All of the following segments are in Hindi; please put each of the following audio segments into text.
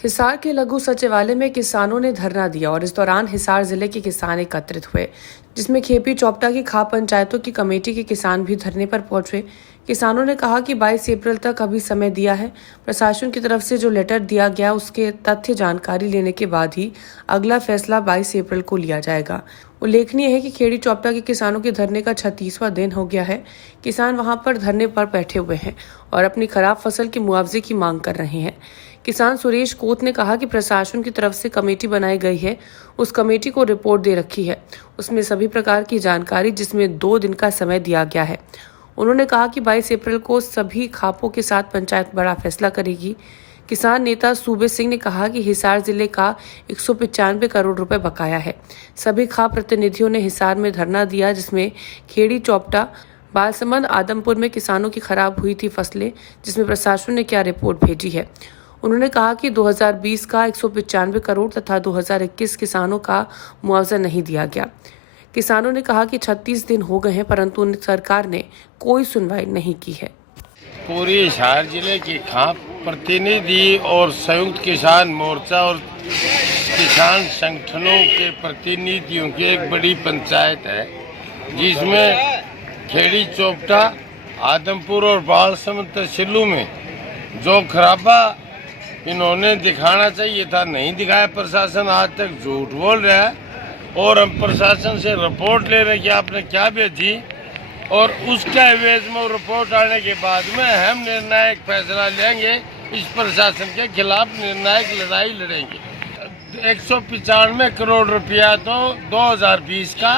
हिसार के लघु सचिवालय में किसानों ने धरना दिया और इस दौरान हिसार जिले के किसान एकत्रित हुए, जिसमें खेपी चौपटा की खाप पंचायतों की कमेटी के किसान भी धरने पर पहुंचे। किसानों ने कहा कि 22 अप्रैल तक अभी समय दिया है। प्रशासन की तरफ से जो लेटर दिया गया उसके तथ्य जानकारी लेने के बाद ही अगला फैसला 22 अप्रैल को लिया जाएगा। उल्लेखनीय है कि खेड़ी चौपटा के किसानों के धरने का 36वां दिन हो गया है। किसान वहां पर धरने पर बैठे हुए हैं और अपनी खराब फसल के मुआवजे की मांग कर रहे हैं। किसान सुरेश कोत ने कहा कि प्रशासन की तरफ से कमेटी बनाई गई है, उस कमेटी को रिपोर्ट दे रखी है, उसमें सभी प्रकार की जानकारी, जिसमें 2 दिन का समय दिया गया है। उन्होंने कहा कि 22 अप्रैल को सभी खापों के साथ पंचायत बड़ा फैसला करेगी। किसान नेता सूबे सिंह ने कहा कि हिसार जिले का 195 करोड़ रुपए बकाया है। सभी खाप प्रतिनिधियों ने हिसार में धरना दिया, जिसमें खेड़ी चौपटा, बालसमंद, आदमपुर में किसानों की खराब हुई थी फसलें, जिसमें प्रशासन ने क्या रिपोर्ट भेजी है। उन्होंने कहा कि 2020 का 195 करोड़ तथा 2021 किसानों का मुआवजा नहीं दिया गया। किसानों ने कहा कि 36 दिन हो गए हैं, परंतु सरकार ने कोई सुनवाई नहीं की है। पूरी हिसार जिले की खाप प्रतिनिधि और संयुक्त किसान मोर्चा और किसान संगठनों के प्रतिनिधियों की एक बड़ी पंचायत है, जिसमें खेड़ी चौपटा, आदमपुर और बालसमंद तहसीलों में जो खराबा इन्होंने दिखाना चाहिए था नहीं दिखाया। प्रशासन आज तक झूठ बोल रहा है और हम प्रशासन से रिपोर्ट ले रहे हैं कि आपने क्या भेजी, और उसका एवज में रिपोर्ट आने के बाद में हम निर्णायक फैसला लेंगे। इस प्रशासन के खिलाफ निर्णायक लड़ाई लड़ेंगे। 195 करोड़ रुपया तो 2020 का,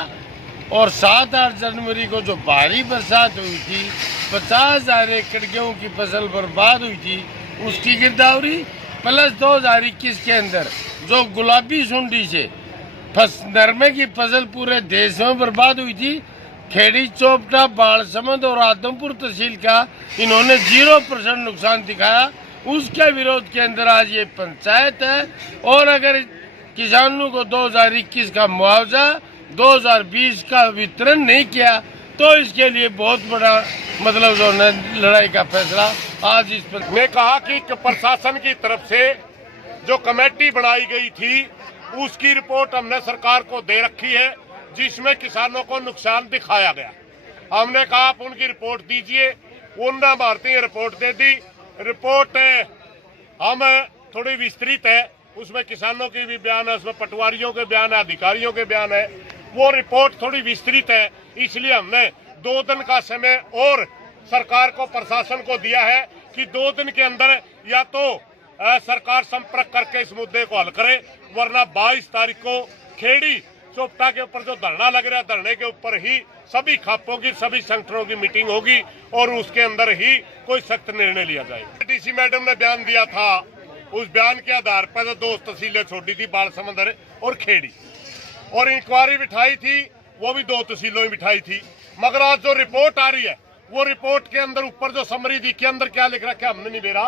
और 7-8 जनवरी को जो भारी बरसात हुई थी, 50,000 एकड़ गेहूं की फसल बर्बाद हुई थी, उसकी गिरदावरी, प्लस 2021 के अंदर जो गुलाबी सुंडी से नरमे की फसल पूरे देश में बर्बाद हुई थी। खेड़ी चौपटा, बालसमंद और आदमपुर तहसील का इन्होंने 0% नुकसान दिखाया। उसके विरोध के अंदर आज ये पंचायत है। और अगर किसानों को 2021 का मुआवजा, 2020 का वितरण नहीं किया तो इसके लिए बहुत बड़ा मतलब जो लड़ाई का फैसला आज इस पर। ने कहा कि प्रशासन की तरफ से जो कमेटी बनाई गई थी उसकी रिपोर्ट हमने सरकार को दे रखी है, जिसमें किसानों को नुकसान दिखाया गया। हमने कहा आप उनकी रिपोर्ट दीजिए, उन्होंने भारतीय रिपोर्ट दे दी। रिपोर्ट हम थोड़ी विस्तृत है, उसमें किसानों के भी बयान है, उसमें पटवारियों के बयान है, अधिकारियों के बयान है। वो रिपोर्ट थोड़ी विस्तृत है, इसलिए हमने 2 दिन का समय और सरकार को, प्रशासन को दिया है कि 2 दिन के अंदर या तो सरकार संपर्क करके इस मुद्दे को हल करे, वरना 22 तारीख को खेड़ी चौपटा के ऊपर जो धरना लग रहा है, धरने के ऊपर ही सभी खापों की, सभी संगठनों की मीटिंग होगी और उसके अंदर ही कोई सख्त निर्णय लिया जाएगा। डीसी मैडम ने बयान दिया था, उस बयान के आधार पर 2 तहसीलें छोड़ी थी, बालसमंद और खेड़ी, और इंक्वायरी बिठाई थी, वो भी 2 तहसीलों में बिठाई थी। मगर आज जो रिपोर्ट आ रही है, वो रिपोर्ट के अंदर ऊपर जो समरी दी के अंदर क्या लिख रखा है हमने नहीं मेरा,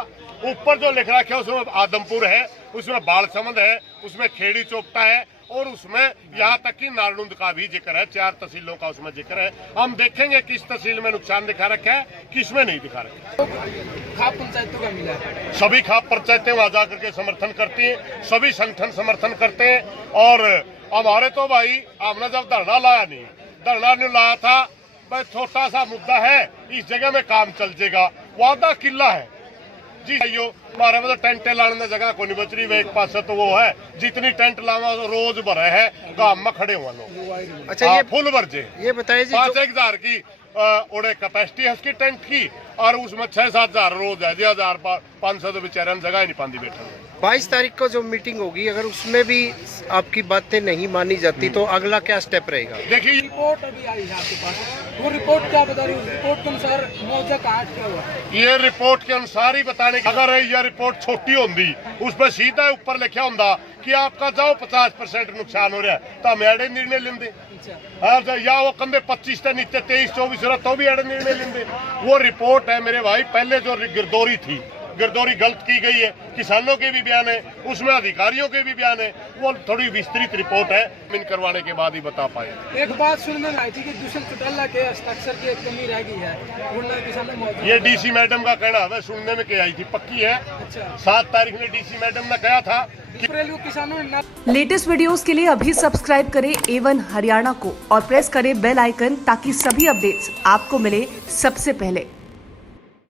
ऊपर जो लिख रखा है उसमें आदमपुर है, उसमें बालसमंद है, उसमें खेड़ी चौपटा है, और उसमें यहाँ तक कि नारनुंद का भी जिक्र है। 4 तहसीलों का उसमें जिक्र है। हम देखेंगे किस तहसील में नुकसान दिखा रखा है, किसमें नहीं दिखा रखा है। खाप पंचायतों का मिला है, सभी खाप पंचायतें वहां जाकर के समर्थन करती हैं, सभी संगठन समर्थन करते हैं। और हमारे तो भाई, हमने जब धरना लाया नहीं था, भाई छोटा सा मुद्दा है, इस जगह में काम चल जाएगा, वादा किला है जी। हमारे मतलब टेंट लाने जगह को नहीं बच रही, एक पास तो वो है, जितनी टेंट लावा रोज भरे है, गांव में खड़े हुए लोग। अच्छा, ये फुल भरजे, ये बताइए जी, 5,000 की ओडे कैपेसिटी है उसकी टेंट की, और उसमें 6-7 हजार रोज है, 1,500 तो बेचारे जगह ही नहीं पाती बैठा। 22 तारीख को जो मीटिंग होगी, अगर उसमें भी आपकी बातें नहीं मानी जाती तो अगला क्या स्टेप रहेगा? देखिए, रिपोर्ट अभी आई है आपके पास, वो रिपोर्ट क्या बता रही है? रिपोर्ट के अनुसार मुआवजा कहाँ क्या हुआ? ये रिपोर्ट के अनुसार ही बताने, अगर ये रिपोर्ट छोटी होती, उस पर सीधा ऊपर लिखा होता कि आपका जाओ 50% नुकसान हो रहा है, तो हम एडे निर्णय लेंगे। या वो कंधे 25 से नीचे 23-24 हो रहा तो भी एडे निर्णय लेंगे। वो रिपोर्ट है मेरे भाई, पहले जो गिरदौरी थी, गिरदौरी गलत की गई है, किसानों के भी बयान है, उसमें अधिकारियों के भी बयान है। वो थोड़ी विस्तृत रिपोर्ट है, इन करवाने के बाद ही बता पाए। एक बात सुनने में आई थी कि दुष्यंत चौटाला के हस्ताक्षर की एक कमी रह गई है, किसानों में ये डीसी मैडम का कहना है, सुनने में क्या आई थी, पक्की है। अच्छा, 7 तारीख ने डीसी मैडम ने कहा था कि अप्रैल को किसानों ने लेटेस्ट वीडियोस के लिए अभी सब्सक्राइब करें A1 हरियाणा को और प्रेस करें बेल आइकन ताकि सभी अपडेट्स आपको मिले सबसे पहले।